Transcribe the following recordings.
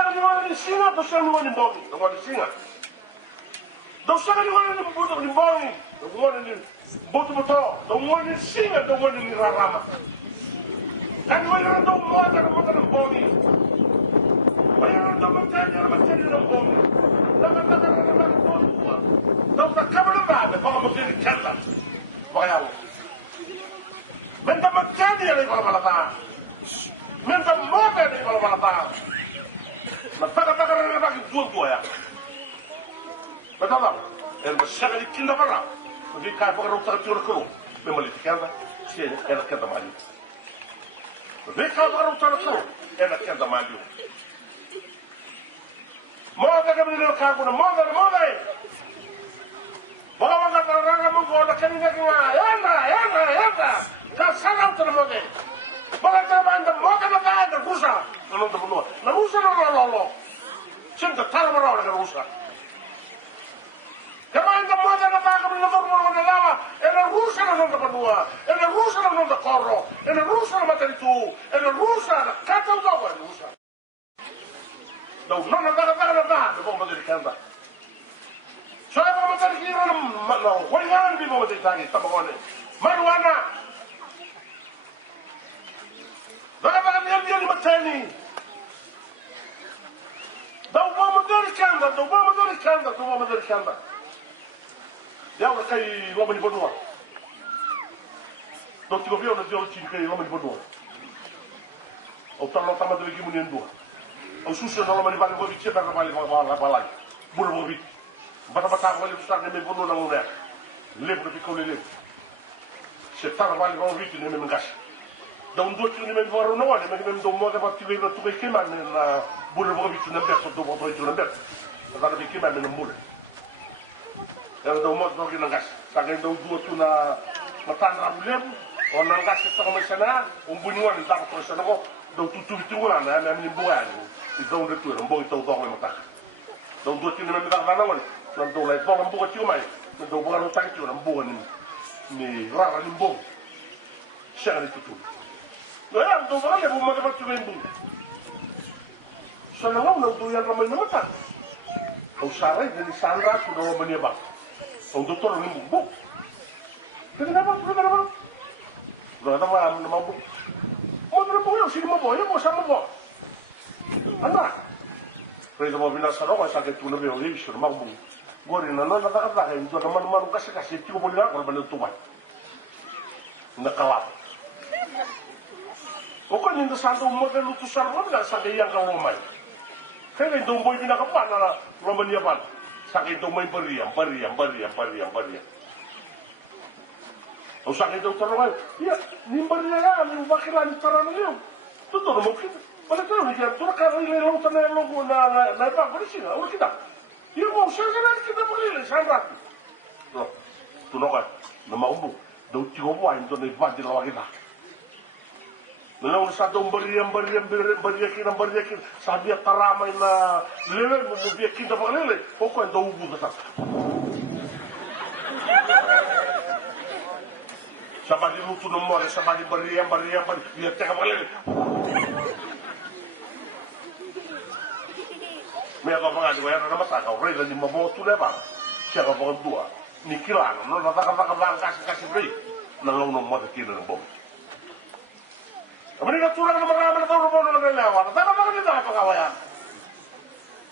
saka ni wala ni singa, do saka ni wala ni bongi, do wala ni singa. Do saka ni wala ni buto ni bongi, do wala ni buto buto, do wala ni singa, do wala ni rarama. Kan wala do mota ni bongi. Wala do mata ni bongi. Dapat donc kabla ba ba mo kiri kalla ba yawo men da makani ya ko bala ta men da mo be ni ko bala ta ma ta ba ko do ya ba ta ba el shagali kinda bara vi ka ba ro ta ko me mali kanda si ela kanda mali vi ka ba ro ta ko ela kanda mali mo da ka ni ka ko mo da Bawa ranga menggoda kini yanga. Kasarau termoge. Bawa terbanda moga ada rusa. Nanu terbenua. Na rusa lolo. Cinta tarmara dengan rusa. Kemana moga naga menurut lama. Ela rusa nanu terbenua. Ela rusa nanu terkoro. Ela rusa mata itu. Ela rusa kata tahu rusa. Tahu nana naga. Bawa menjadi kanda. Saya mau mencari kira no, wangan di bawah tadi, tabungan. Maruana. Bagaimana dia mencari? Tahu mau mencari kanda. Dia orang kaya lama di bawah. Tahu tiga biar dia orang cincai lama di bawah. Atau lo tamat dari kimunian dua. Atau susah lama di bawah bicara kembali apa lagi. Bulu bicara. Bata wali ustar ne me bono na ngone lebu de ko lebu se tar wali ba witi ne me ngas da un dotti ne me voro no ne me do mo da patti vero tu che ma na bulu bo witi na berto do bo to na berto da da che ma me no mule da do mo do che na ngas sa che do do tu na matan ra lebu on na ngas to come sana un bunyo ne da ko sana ko do tu na na me bo ani i do de tu no bo to do mo ta do dotti ne me da na wali nanti lagi orang buka cium aja, nanti bukan utang cium, orang bukan ni rara ni bom, siapa itu tu? Nah, nanti bukan dia bukan dapat cium bom. Soalnya nanti yang ramai nama tak, kau sarai jadi Sandra sudah mau menyebab, kau doktor ni bom. Kenapa? Dah tahu nama bom. Mau terus boleh sini mau boleh, mau sama boleh. Anak, kalau mau bina sarau, saya sakit tu lebih oleh, suruh mau bom. Gori na nana kata itu teman-teman kasih tiga boleh kalau balik tuan nak kalah. Oke ni santu umur lu tu sarwa nggak sampai yang kau romai. Kaya itu boy bina kapan nana romai apa? Sampai itu main beriam. Oh sampai itu terus ya ni beriam ya ni bakiran terang ni. Tu tu mungkin. Pada tu ni kan tu kalau ini lu tanah lu na apa bersih lah orang kita. Ia mau sekarang kita beli Sandra. Tu nak nama umbu. Dah tiga buah itu ni baju lawak kita. Lalu satu beriam. Sabia taramai na lele, mungkin kita pakai lele. Pokok yang tahu umbu besar. Sabadi lutu nomor, sabadi beriam. Dia tengah pakai lele. Mereka mengadu yang nama tak kau rela ni mau tu lepas siapa pun dua ni kilang no nak kasih beri nang nomor kira nombor. Mereka turun nomor ramai tahu nombor nomor lewat. Tak ni tak apa kawan.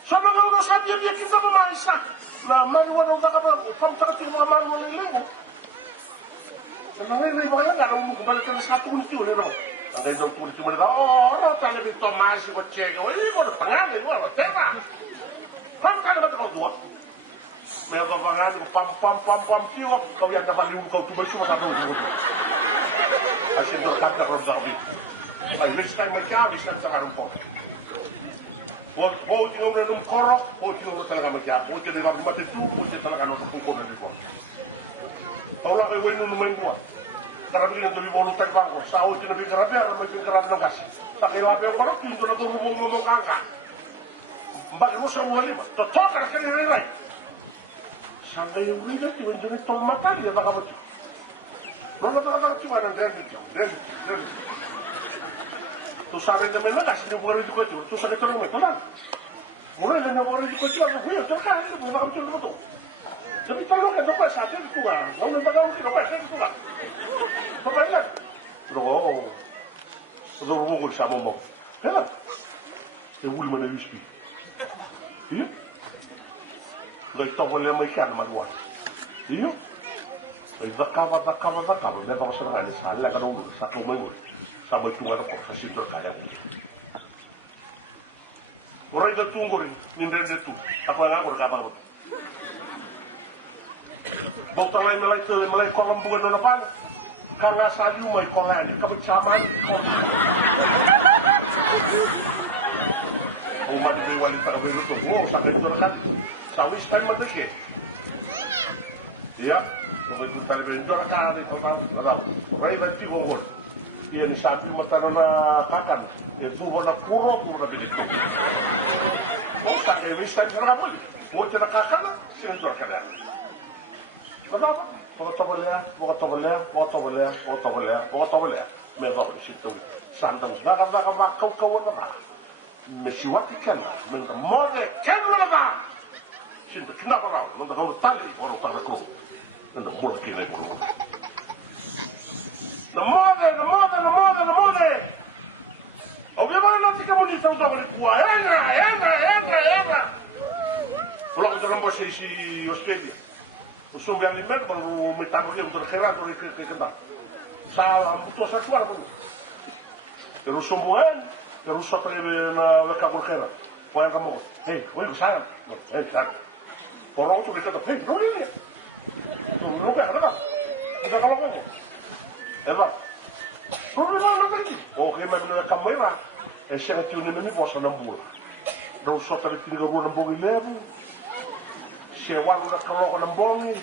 Sama kalau saja dia kita memaksa. Nah mari orang tak apa pam tak cuma malu ni lemu. Sebenarnya ni banyak ada umum kembali ke satu kunci oleh orang. Ada yang tulis cuma dah orang tak lebih Thomas ikut cek. Ini kau tengah ni kau tengah. Pam kan ada kau dua. Mereka pangan pam tiup kau yang dapat liu kau tu bersama satu tu. Asyik terkata kalau zabi. Ay listan macam listan sekarang pun. Kau tinggal menenun korok, kau tinggal talaga macam, kau tinggal dalam mati tu, kau tinggal talaga nota pukul nanti kau. Tahu lah kau ini main buat. Karena begini tu ibu lutai bangko, sahu tinggal bikin kerapia, ramai bikin kerapia nongkas. Tak kira apa yang korok, tinggal tu ngomong angka. Mbak ibu semua lima, cocok kan sekali lain. Sampai yang ini tinggal jenis tol mata dia tak apa tu. Nona tak cuma nanti dia. tu sabe de mena kasi ni bukan itu kau tu sabe terus me tolan mulai ni bukan itu kau aku ya tu kan ni bukan macam tu betul tapi kalau kan dapat satu itu kan kalau nak tahu kita dapat satu itu kan dapat kan do vou chamar mau ela eu vou mandar isso aqui Lai tawa le mai kana manuan. Iyo. Lai zakava me ba sa ngani sa la ka no sa to mai sa mai tunga ko sa sitor kaya. Orai da tungori nin rende tu. Ako nga ko ka ba. Bauta lai melai te melai kolam bunga no na pa. Kanga sa yu mai kolani ka ba chaman ko. O madu de wali ta ba to. O sa ka tor ka. Sawis time madake. Iya, kalau itu tali benjol kan itu tahu. Rai banti gongor. Iya ni sapi mata na kakan. Itu warna puro begitu. Oh, tak wis time sana boleh. Mau cerita kakan, sini tu kakan. Kenapa? Boleh. Mereka situ. Sandang dalam kau na. Mesiwati kan, mode kan na. Sinta kenapa kau? Nanda kau tali orang tak kau. Nanda mode kini kau. Na mode. Obviamente nanti kamu ni tahu tahu ni kuah. Enra. Kalau kita nak buat si Australia, usung yang lima baru metabolisme untuk keran untuk kekendang. Salah butuh seksual pun. Terus sembuhan, terus satu na lekabur keran. Poin kamu, hey, sayang, sayang. Orang tu berkata, hey, no ini, no apa? Kita kalau kamu, apa? Problema lagi. Oh, kaya may mga kamera, siya nga tiyo ni po sa nambula. Daw sa talit tinigaro ng bongi lebo. Siya walo na kaloko ng bongi.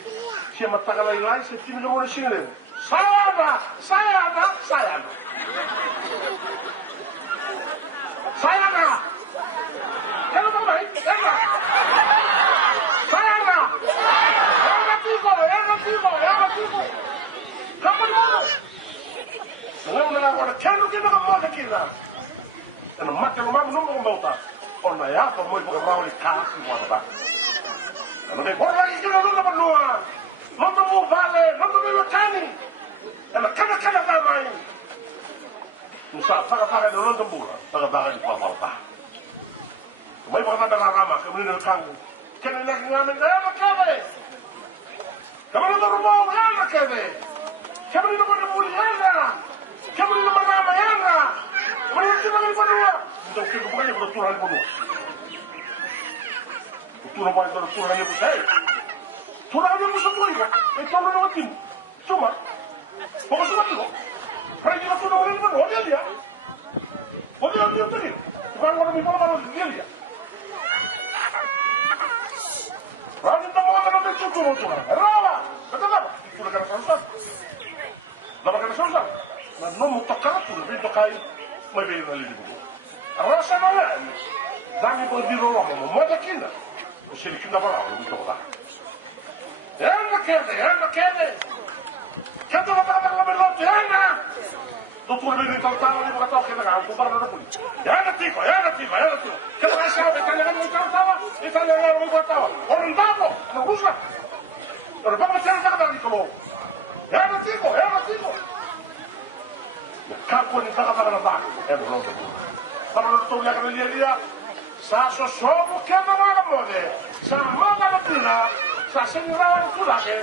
Siya matagalaylay, siya tinigaro na siya lebo. Sayana! Kaya ba ba? Sayana! Eratigo! Kapan mo? Ngayon na ako na kano kinakamoda kita. Ano matang mamnong mga bauta. O na yato mo yung pagkamaw ni kasi mo ba? Ano may wala yung kinanong naman luha. Noto mo vale, noto mo makani. Ano kana damay. Kung sa pagkataka na nung tambura, pagkataka ni pabauta. May pagkataka na rama, kami nang kang kanilang namin, makebe. Kami nang rumaw, makebe. Kami nang manamuli, Kamu ni mana yana? Mana tu nak ibu dua? Kita kita bukan ibu tu ibu dua. Tu nak buat tu nak ibu saya. Tu nak ibu satu ibu. Itu orang nak tim. Cuma, bagus banget tu. Hari ini tu nak ibu dua dia. Boleh dia tu ni. Bukan orang ibu orang dia. Orang itu mau orang itu tu. Rawa. Kata apa? Itu nak kena susah. Nak kena susah. Ma non toccato, non toccai, ma è vero lì. Rosa non è, dammi poi dire l'uomo, ma da chi? Se li chiuda parola, non mi trova. E Anna chiede. Che dove va per la bellotta, Anna? Dottore viene dal tavolo di Bogatò che verrà, un parlo da qui. E Anna tico. Che dove siamo, italiano non cantava, italiano non guardava. Ora un dato, non usa. Ora come c'è una cosa di colore. E Anna tico. Kako ni taka taka nata, belum tu. Kalau tu lihat dia, sa sosobu kena mana mode, sa mana napina, sa seniran tu lagi,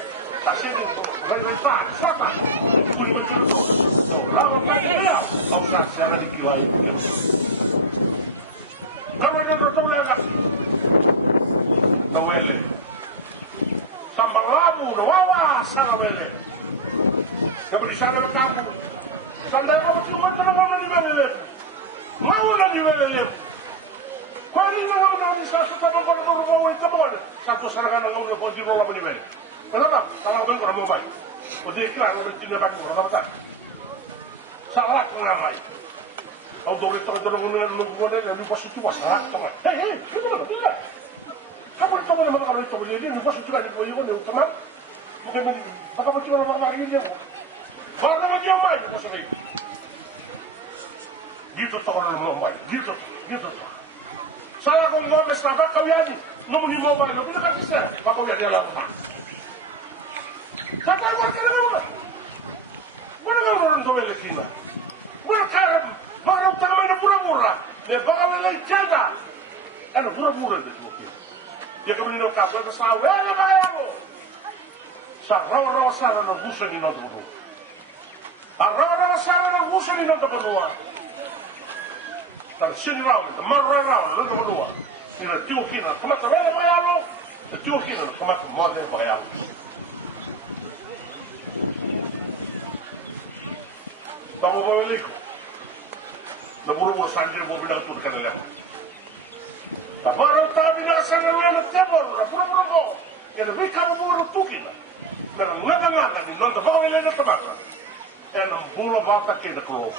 sa seni tu, rai sota, kuli macam tu. So, lawan lagi dia, kau sa siapa dikilai. Kalau ni tu lihat, nawele, sambal labu, nawawa, sanawele. Kamu di sana berkampung. Sandai apa sih macam mana ni belelep? Mau ni belelep? Kau ni mau ni satu tabung kau nak bawa itu boleh. Satu serangan orang ni pun jiwa apa ni belelep? Kenapa? Kalau orang kau mau baik, kau dia kira orang Cina baik orang apa tak? Salah kau namai. Kau dori terjadi orang ni positif salah kau. Hei, kenapa? Tidak. Kamu itu mana kalau itu boleh ni positif ada boleh ni utama. Mungkin bagaimana cuma orang lagi dia. Fala de uma mãe, você vê. gitu to kono mobile gitu to sala ko ngombe sa ba kawyani no mu ni mobile no ka sisa ba ko ya dia la ta kata war kana mo wala nga ron do wele kina wala karam ba ron ta ma na pura le ba ka le chanda ana pura de to ki ya ka ni no ka so sa wala ba ya mo sa rawa sa na busa ni no do rawa sa na busa ni no do tal sini rawa ta marra rawa no do do ni na tiu kina kama ta wala ba ya lo tiu kina kama ta mo de ba ya lo Tamo bawaliko. Na buru sanjir mo bilang tur kana lema. Taparo tabi na sana na tebor, na buru ko. Ya na bika mo buru tukina. Na ngada ni non ta bawele na tabaka. Ya na bulu bata ke na ko.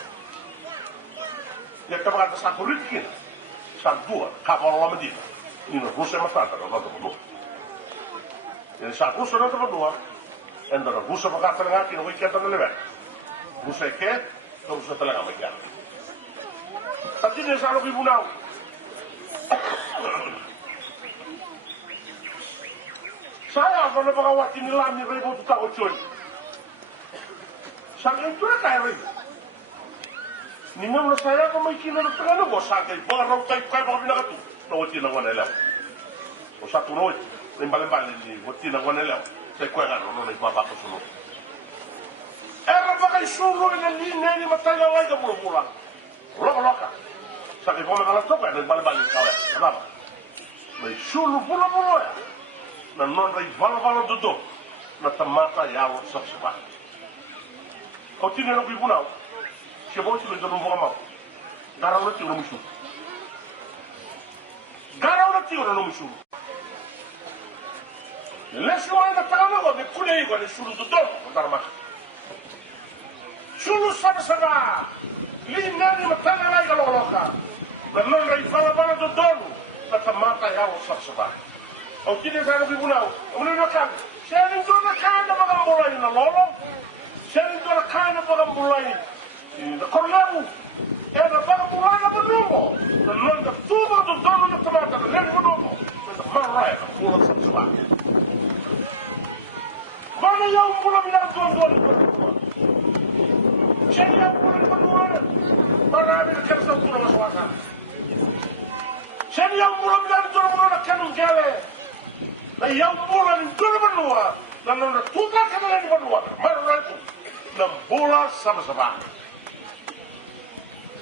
Ya tabaka sa kurikin. Sa dua kapal la medina. Ni no rusa matata na to no. Ya sa rusa na to dua. Enda rusa baka tanga ki no ikata na leva. Rusa ke, rusa talaga magyan. Tapi dia selalu ibunau. Saya kalau pegawai ini lami rebo tu tak ocoi. Sangat itu kaya rebo. Ni memang saya kalau ikin ada tengah tu, sangat baru tak kaya baru nak tu. Tahu cina wan elam. O satu noit, lembal ni, cina wan elam. Saya kaya kan, orang ni bapa aku semua. Era bagai suruh ini ni matanya lagi ke pura-pura. Loka. Sakit pun kalau tu kan balik kau ya. Kenapa? Mai suruh pura-pura ya. Na non rai vala duduk. Na tamata ya lo sabsaba. Kau tinggal nak ibunau. Siapa sih bentuk rumah mau? Garau nanti orang musuh. Garau nanti orang musuh. Lesu mana tangan kau ni kulai kau ni suruh duduk. Bentar mak. Sulu sama-sama. Lina ni matanga lagi kalau loka. Dan non rai vala duduk. Na tamata ya lo sabsaba. Kau tidak saya lebih bunau. Kemudian kan, saya ini dua kan apa kamu mulai na lolo. Saya ini dua kan apa kamu mulai. Na korlamu. Ada apa mulai na menunggu. Dan non dah tuba tu dalam na tamata na lagi menunggu. Na marai na pulang sabsaba. Mana yang pulang bilang tuan-tuan. Saya yang pulang berdua. Mana ada kerja pulang suasana. Saya yang pulang bilang tuan-tuan kanun gale. Na yang bola ni dulu berdua, dan na tuka kena lagi berdua, marah itu, na bola sama-sama.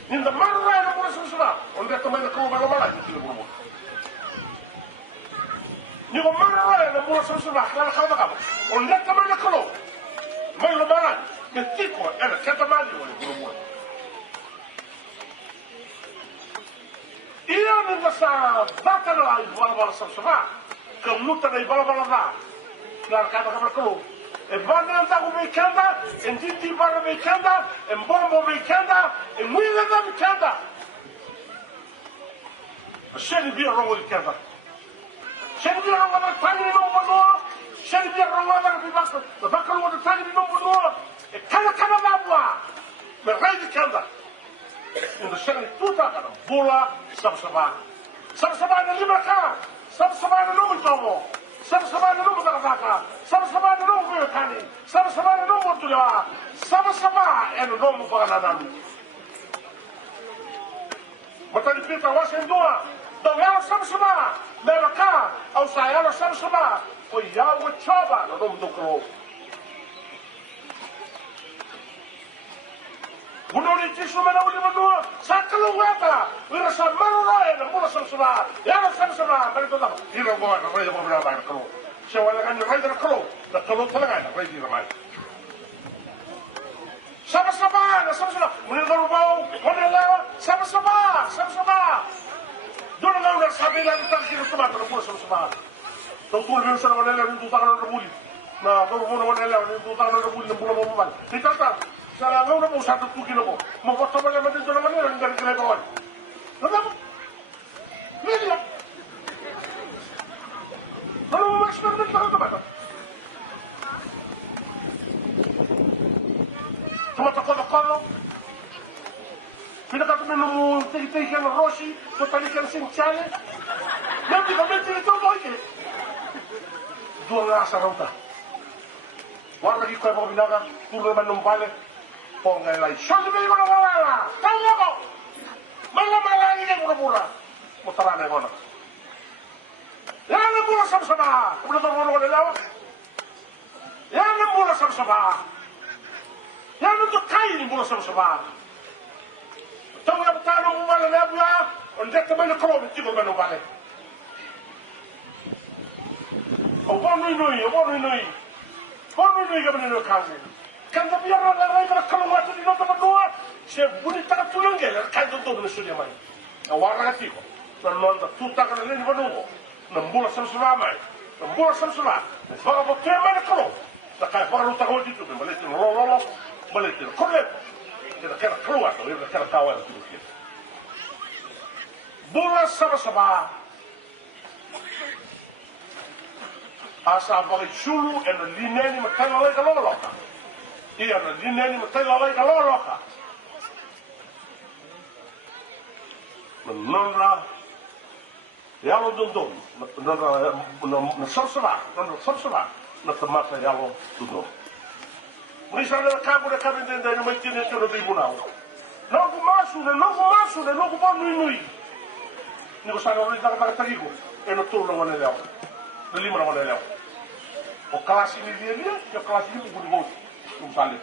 Ni na marah na bola sama-sama, orang dia teman nak keluar malam itu tidak berumur. Ni ko marah na bola sama-sama, kalau kau kamu, orang dia teman nak keluar, malam, ketiko, ada kata maju orang berumur. Ia ni masa batal lagi bola sama-sama. Kemudian dari bala-bala dah, kelar kata-kata keluh. Bana tak berkanda, entiti bara berkanda, bombo berkanda, muida dah berkanda. Saya biar orang berkanda. Saya biar orang bertanya di nombor dua. Saya biar orang berbebas. Bahkan orang bertanya di nombor dua. Kana babwa, berai berkanda. Untuk saya itu tak ada bola sama-sama. Sama-sama ada 5 kali. Sama-sama ada nombor tomo, sama-sama ada nombor takaka, sama-sama ada nombor kani, sama-sama ada nombor tulah, sama-sama ada nombor pangananan. Mata dipita wasin dua, dong sama-sama, mereka, atau saya sama-sama, oh ya, coba nombor tukro. Bunuh di cisu mana uli berdua, saklu wata, wirasa marulai, mula sama-sama, ya sama-sama, mereka tahu. Ira gua, mereka mau berapa nak kalau, siapa lagi nak raih kalau, nak kalau telangan, raih di ramai. Sama-sama, mungkin kalau bau, mana lewat, sama-sama. Dulu kau nak sabi lagi tak kira sama, kalau mula sama-sama. Tahu tu lebih besar mana lewat, itu tangan orang rebuli. Nah, baru mana lewat, itu tangan orang rebuli, mula mau makan. Kita tak. Salah kau nak usah tutup kilo kau, mau foto macam macam tu nama ni orang dari kelai kawan. Kenapa? Ni dia. Kalau mau eksperimen tak ada apa. Cuma takut. Tidak kata menunggu tiga Rossi, totalikan sincale. Nanti kami itu lagi. Dua ngasa rota. Warna lagi kau mau binaga, turun menung balik. Pongai lagi. Soalnya begini mana wala. Tahu nggak kau? Mana ini yang pura-pura. Mutarane kau nak. Yang pura sama-sama. Kemudian orang orang lewat. Yang pura sama-sama. Yang untuk kain pura sama-sama. Tahu yang bertahan mau balik lewat ya? Untuk teman kalau betul menung balik. Obon nui. Kami nui kamu. Kan tapi yang lain kalau waktu di nota berdua, saya bunyi tak tulang gaya kan tentu dengan sudah main. Awalnya sih kok. Dan nonton tutak kan ini berdua. Nembul sama-sama. Kalau betul mana kalau? Tak kayak baru tak wajib itu. Balik lolos. Balik korek. Kita kena keluar. Kita kena kawan itu. Bola sama-sama. Asa bagi sulu en lineni matala lai kaloloka. Iya na lineni matala lai kaloloka. Menonra yalo dundun. Menonra na sarsara na tamasa yalo dundun. Misalnya kamu dah kami tenda ni macam ni tu lebih bunau. Nogu masu na nogu nui. Ni ko sana rin tak tagigo. Eno tulong mana leo. Beli mana leo. O kelas ini dia, ya kelas ini bukan misalnya.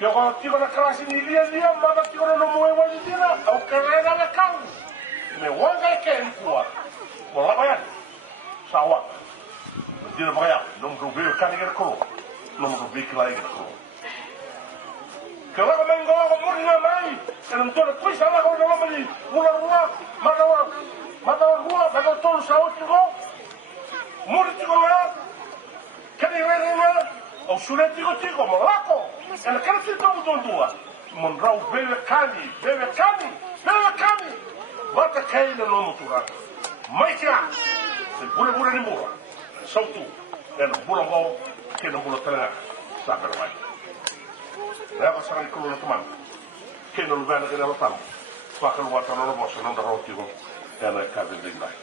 Ya kalau tiga kelas ini dia, mana tiga orang mau ewan dia, au keren ada kau. Mewah kayak kain kuat. Bola bayar, sawah. Dia bayar, nomor dua kan dia kerja, nomor dua lagi kerja. Kalau kau menggawang umur ni mai, kalau tu ada kuis salah kau dalam ni, mula, mana tol sawah tu kau. Murid tigo na, kani rena, au sulet tigo malako. Ela kana kita mudondua. Monrau bebe kani. Bata kaina no mutura. Maikia. Se bula ni mura. Sautu. Ela bula go, kena bula tela. Sakar mai. Leva sarang kulo na teman. Kena lu bana kena lu tamu. Pakal wata no bosa no da rotigo. Ela kabin dingai.